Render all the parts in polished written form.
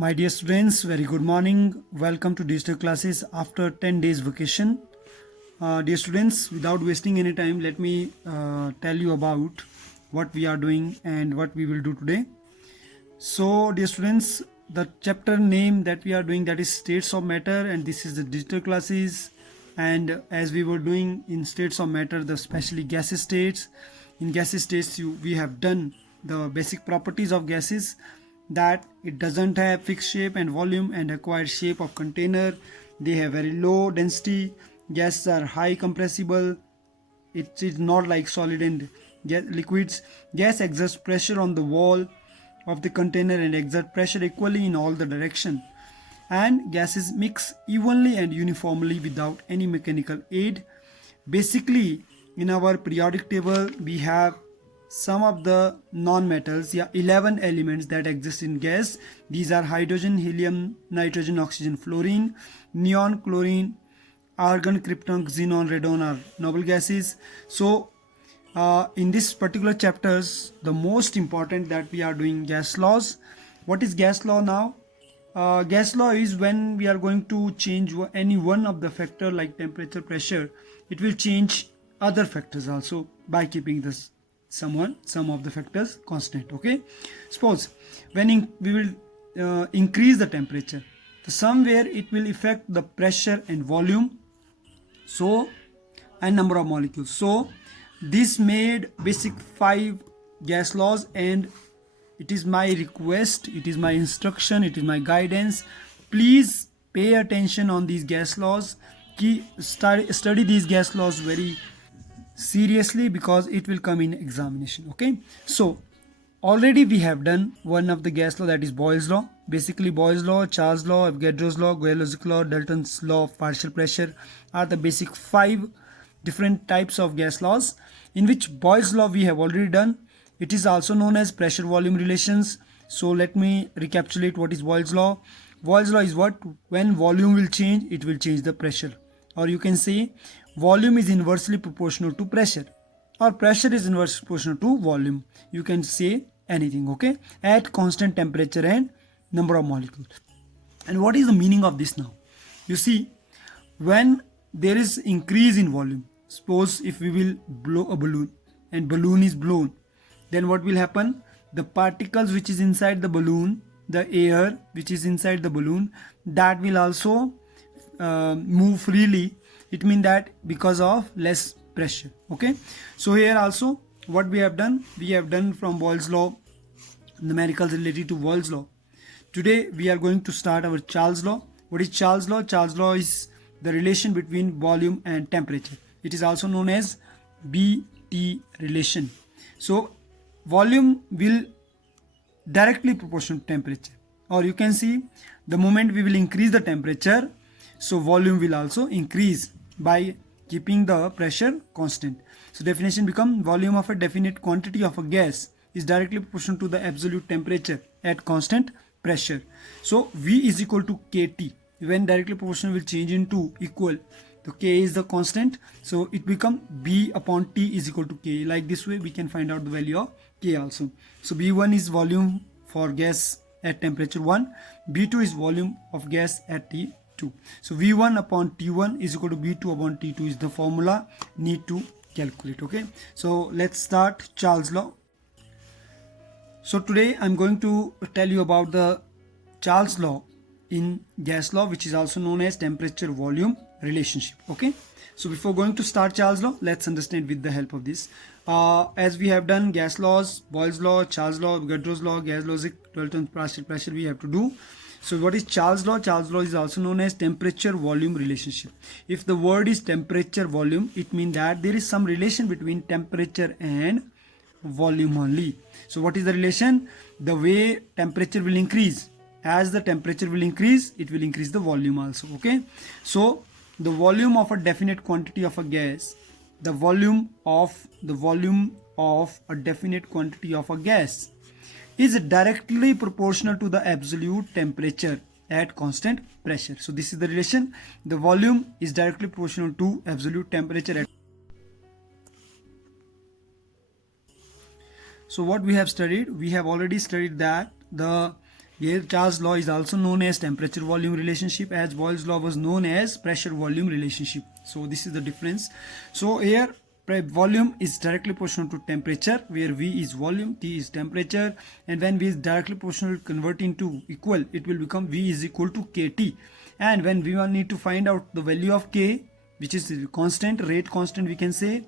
My dear students, very good morning. Welcome to digital classes after 10 days vacation. Dear students, without wasting any time, let me tell you about what we are doing and what we will do today. So, dear students, the chapter name that we are doing, that is states of matter, and this is the digital classes. And as we were doing in states of matter, the especially gaseous states, in gaseous states we have done the basic properties of gases, that it doesn't have fixed shape and volume and acquired shape of container. They have very low density. Gases are high compressible. It is not like solid and liquids. Gas exerts pressure on the wall of the container and exert pressure equally in all the direction. And gases mix evenly and uniformly without any mechanical aid. Basically, in our periodic table, we have some of the non-metals, 11 elements that exist in gas. These are hydrogen, helium, nitrogen, oxygen, fluorine, neon, chlorine, argon, krypton, xenon, radon are noble gases. So in this particular chapters, the most important that we are doing gas laws. What is gas law now? Gas law is when we are going to change any one of the factor like temperature, pressure, it will change other factors also by keeping this some of the factors constant. Okay, suppose when we will increase the temperature, so somewhere it will affect the pressure and volume, so and number of molecules. So this made basic 5 gas laws, and it is my request, it is my instruction, it is my guidance, please pay attention on these gas laws. Study these gas laws very seriously because it will come in examination. Okay, so already we have done one of the gas law, that is Boyle's law. Basically Boyle's law, Charles law, Avogadro's law, Goyol's law, Dalton's law of partial pressure are the basic 5 different types of gas laws, in which Boyle's law we have already done. It is also known as pressure volume relations. So let me recapitulate what is Boyle's law. Boyle's law is what? When volume will change, it will change the pressure, or you can say volume is inversely proportional to pressure, or pressure is inversely proportional to volume. You can say anything, okay, at constant temperature and number of molecules. And what is the meaning of this now? You see, when there is increase in volume, suppose if we will blow a balloon and balloon is blown, then what will happen? The particles which is inside the balloon, the air which is inside the balloon, that will also move freely. It means that because of less pressure. Okay, so here also what we have done from Boyle's law, numericals related to Boyle's law. Today we are going to start our Charles law. What is Charles law? Charles law is the relation between volume and temperature. It is also known as BT relation. So volume will directly proportional to temperature, or you can see the moment we will increase the temperature, so volume will also increase by keeping the pressure constant. So definition become volume of a definite quantity of a gas is directly proportional to the absolute temperature at constant pressure. So V is equal to KT. When directly proportional will change into equal, so K is the constant, so it become B upon T is equal to K. Like this way we can find out the value of K also. So B1 is volume for gas at temperature 1, B2 is volume of gas at T2. So V1 upon T1 is equal to B2 upon T2 is the formula need to calculate. Okay, so let's start Charles law. So today I'm going to tell you about the Charles law in gas law, which is also known as temperature volume relationship. Okay, so before going to start Charles law, let's understand with the help of this. As we have done gas laws, Boyle's law, Charles law, Avogadro's law, gas logic, Dalton's partial pressure we have to do. So what is Charles law? Charles law is also known as temperature volume relationship. If the word is temperature volume, it means that there is some relation between temperature and volume only. So what is the relation? The way temperature will increase, as the temperature will increase, it will increase the volume also. Okay, so the volume of a definite quantity of a gas, the volume of a definite quantity of a gas is directly proportional to the absolute temperature at constant pressure. So this is the relation. The volume is directly proportional to absolute temperature at. So what we have studied? We have already studied that the Here Charles' law is also known as temperature volume relationship, as Boyle's law was known as pressure volume relationship. So this is the difference. So here volume is directly proportional to temperature, where V is volume, T is temperature, and when V is directly proportional convert into equal, it will become V is equal to KT. And when we need to find out the value of K, which is constant, rate constant we can say,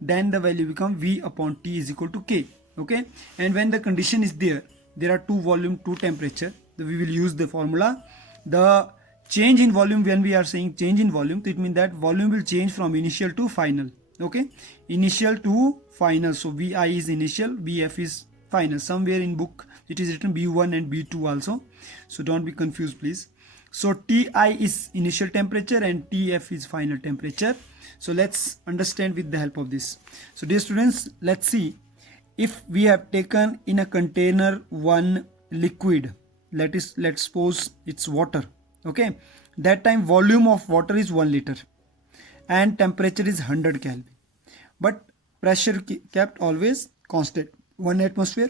then the value become V upon T is equal to K. Okay, and when the condition is there are two volume, two temperature, we will use the formula. The change in volume, when we are saying change in volume, it means that volume will change from initial to final. Okay, initial to final. So Vi is initial, Bf is final. Somewhere in book it is written B1 and B2 also, so don't be confused please. So Ti is initial temperature and Tf is final temperature. So let's understand with the help of this. So dear students, let's see. If we have taken in a container one liquid, let's suppose it's water, okay, that time volume of water is 1 liter and temperature is 100 Kelvin, but pressure kept always constant, 1 atmosphere.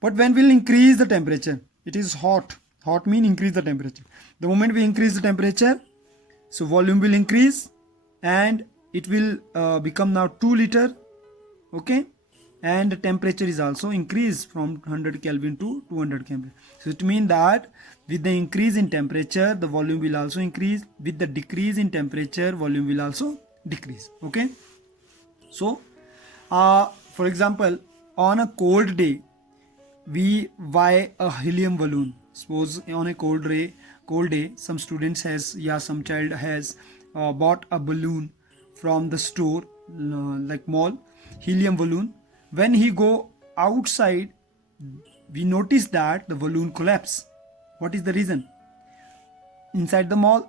But when we'll increase the temperature, it is hot mean increase the temperature. The moment we increase the temperature, so volume will increase and it will become now 2 liter, okay, and the temperature is also increased from 100 Kelvin to 200 Kelvin. So it means that with the increase in temperature, the volume will also increase. With the decrease in temperature, volume will also decrease. Okay. So, for example, on a cold day, we buy a helium balloon. Suppose on a cold day, some students some child has bought a balloon from the store, like mall, helium balloon. When he go outside, we notice that the balloon collapse. What is the reason? Inside the mall,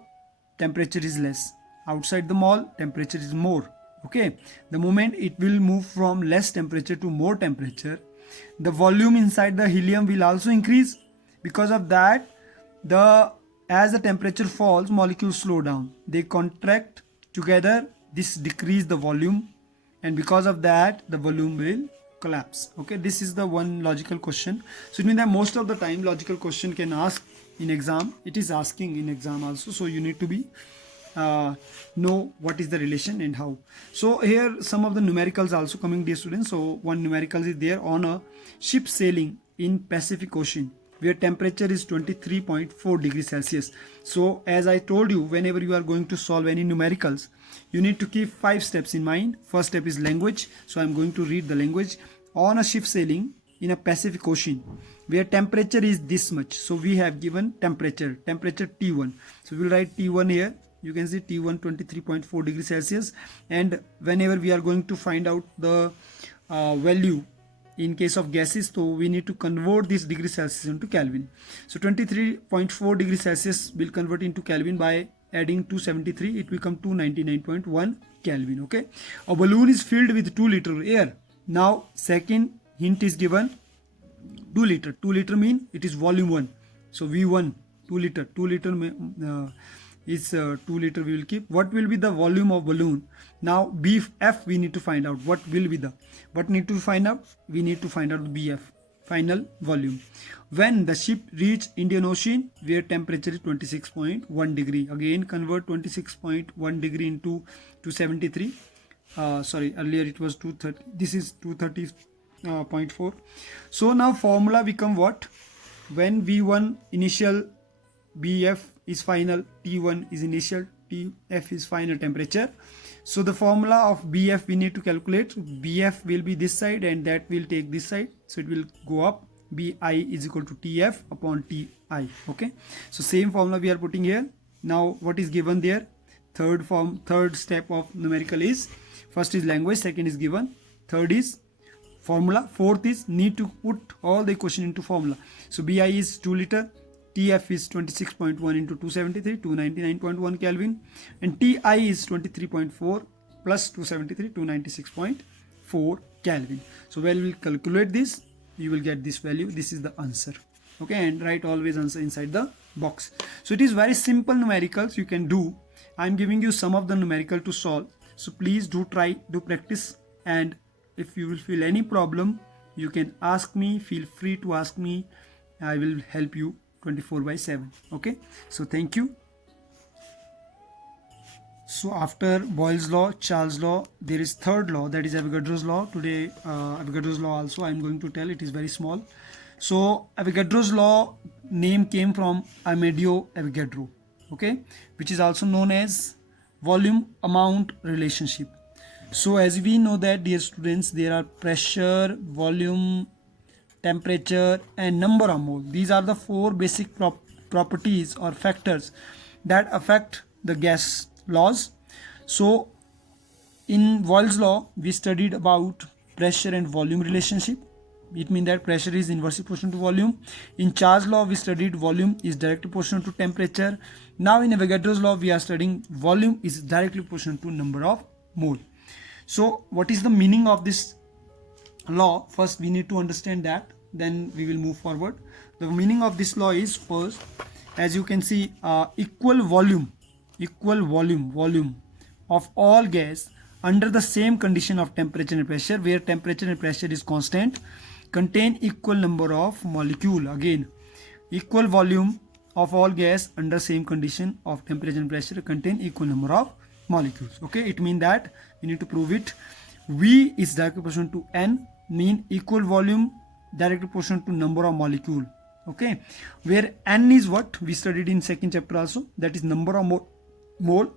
temperature is less. Outside the mall, temperature is more. Okay. The moment it will move from less temperature to more temperature, the volume inside the helium will also increase. Because of that, as the temperature falls, molecules slow down. They contract together. This decrease the volume, and because of that the volume will collapse. Okay, this is the one logical question. So it means that most of the time logical question can ask in exam. It is asking in exam also, so you need to be know what is the relation and how. So here some of the numericals also coming, dear students. So one numerical is there. On a ship sailing in Pacific Ocean where temperature is 23.4 degrees Celsius. So as I told you, whenever you are going to solve any numericals, you need to keep 5 steps in mind. First step is language. So I'm going to read the language. On a ship sailing in a Pacific Ocean where temperature is this much. So we have given temperature T1. So we'll write T1 here. You can see T1 23.4 degrees Celsius. And whenever we are going to find out the value in case of gases, so we need to convert this degree Celsius into Kelvin. So 23.4 degrees Celsius will convert into Kelvin by adding 273. It will become 299.1 Kelvin. Okay, a balloon is filled with 2 liter air. Now second hint is given, 2 liter. 2 liter mean it is volume 1. So V1 2 liter. 2 liter is 2 liter we will keep. What will be the volume of balloon? Now BF we need to find out. What will be the, what need to find out? We need to find out the BF, final volume. When the ship reached Indian Ocean where temperature is 26.1 degree. Again convert 26.1 degree into 273. Sorry, earlier it was 230. This is 230.4. So now formula become what? When V1 initial, BF is final, T1 is initial, TF is final temperature. So the formula of BF we need to calculate. BF will be this side and that will take this side. So it will go up. BI is equal to TF upon TI. Okay. So same formula we are putting here. Now what is given there? Third step of numerical is, first is language, second is given, third is formula, fourth is need to put all the equation into formula. So BI is 2 liter. TF is 26.1 into 273, 299.1 Kelvin, and TI is 23.4 plus 273, 296.4 Kelvin. So when we calculate this, you will get this value. This is the answer. Okay, and write always answer inside the box. So it is very simple numericals you can do. I'm giving you some of the numerical to solve. So please do try, do practice, and if you will feel any problem, you can ask me. Feel free to ask me I will help you 24/7. Okay, so thank you. So after Boyle's law, Charles' law, there is third law, that is Avogadro's law. Today Avogadro's law also I am going to tell. It is very small. So Avogadro's law name came from Amedeo Avogadro, okay, which is also known as volume amount relationship. So as we know that, dear students, there are pressure, volume, temperature and number of mole. These are the four basic properties or factors that affect the gas laws. So in Boyle's law we studied about pressure and volume relationship. It means that pressure is inversely proportional to volume. In Charles' law we studied volume is directly proportional to temperature. Now in Avogadro's law we are studying volume is directly proportional to number of mole. So what is the meaning of this law? First we need to understand that, then we will move forward. The meaning of this law is, first, as you can see, equal volume of all gas under the same condition of temperature and pressure, where temperature and pressure is constant, contain equal number of molecule. Again, equal volume of all gas under same condition of temperature and pressure contain equal number of molecules. Okay, it means that we need to prove it. V is directly proportional to N, mean equal volume directly proportional to number of molecule. Okay, where N is what we studied in second chapter also, that is number of mole.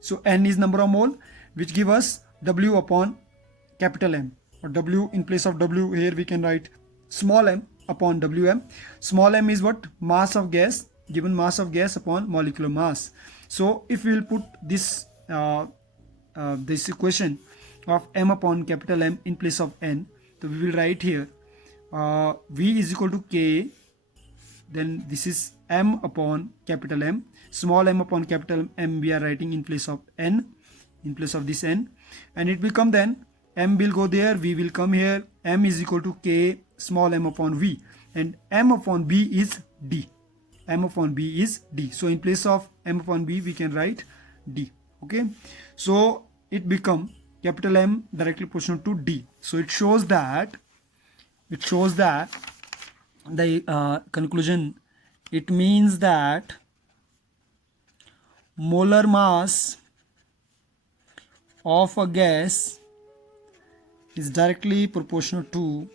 So N is number of mole, which give us W upon capital M, or W in place of W here we can write small m upon Wm. Small m is what? Mass of gas, given mass of gas upon molecular mass. So if we will put this this equation of m upon capital M in place of N, so we will write here V is equal to K, then this is m upon capital M, small m upon capital M we are writing in place of N, in place of this N, and it will come, then m will go there, V will come here, m is equal to K small m upon V, and m upon B is D. M upon B is D. So in place of m upon B we can write D. Okay, so it become capital M directly proportional to D. So it shows that the conclusion, it means that molar mass of a gas is directly proportional to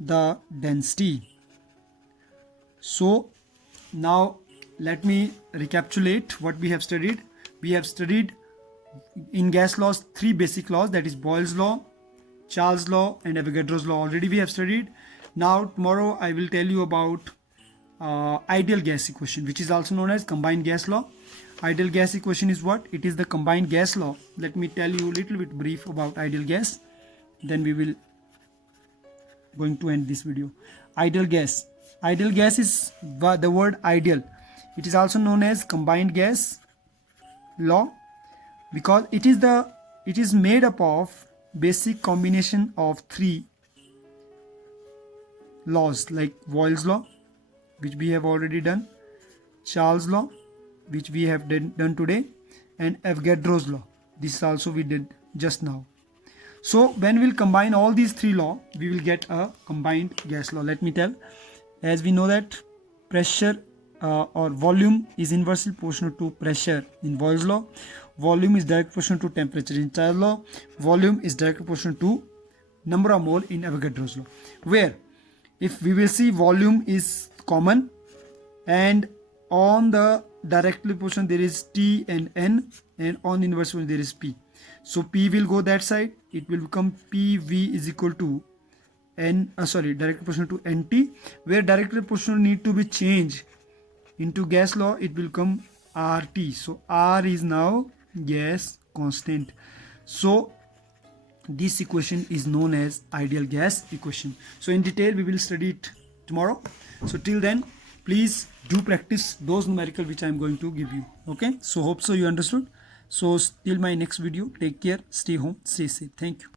the density. So now let me recapitulate what we have studied. We have studied in gas laws three basic laws, that is Boyle's law, Charles' law and Avogadro's law. Already we have studied. Now tomorrow I will tell you about ideal gas equation, which is also known as combined gas law. Ideal gas equation is what? It is the combined gas law. Let me tell you a little bit brief about ideal gas, then we will going to end this video. Ideal gas is the word ideal. It is also known as combined gas law because it is made up of basic combination of three laws, like Boyle's law, which we have already done, Charles' law, which we have done today, and Avogadro's law. This also we did just now. So when we'll combine all these three laws, we will get a combined gas law. Let me tell, as we know that pressure or volume is inversely proportional to pressure in Boyle's law, volume is directly proportional to temperature in Charles' law, volume is directly proportional to number of mole in Avogadro's law, where if we will see volume is common and on the directly proportional there is T and N, and on inverse there is P. So P will go that side, it will become PV is equal to directly proportional to NT, where directly proportional need to be changed into gas law, it will come RT. So R is now gas constant. So this equation is known as ideal gas equation. So in detail we will study it tomorrow. So till then, please do practice those numerical which I am going to give you. Okay, so hope so you understood. So till my next video, take care, stay home, stay safe. Thank you.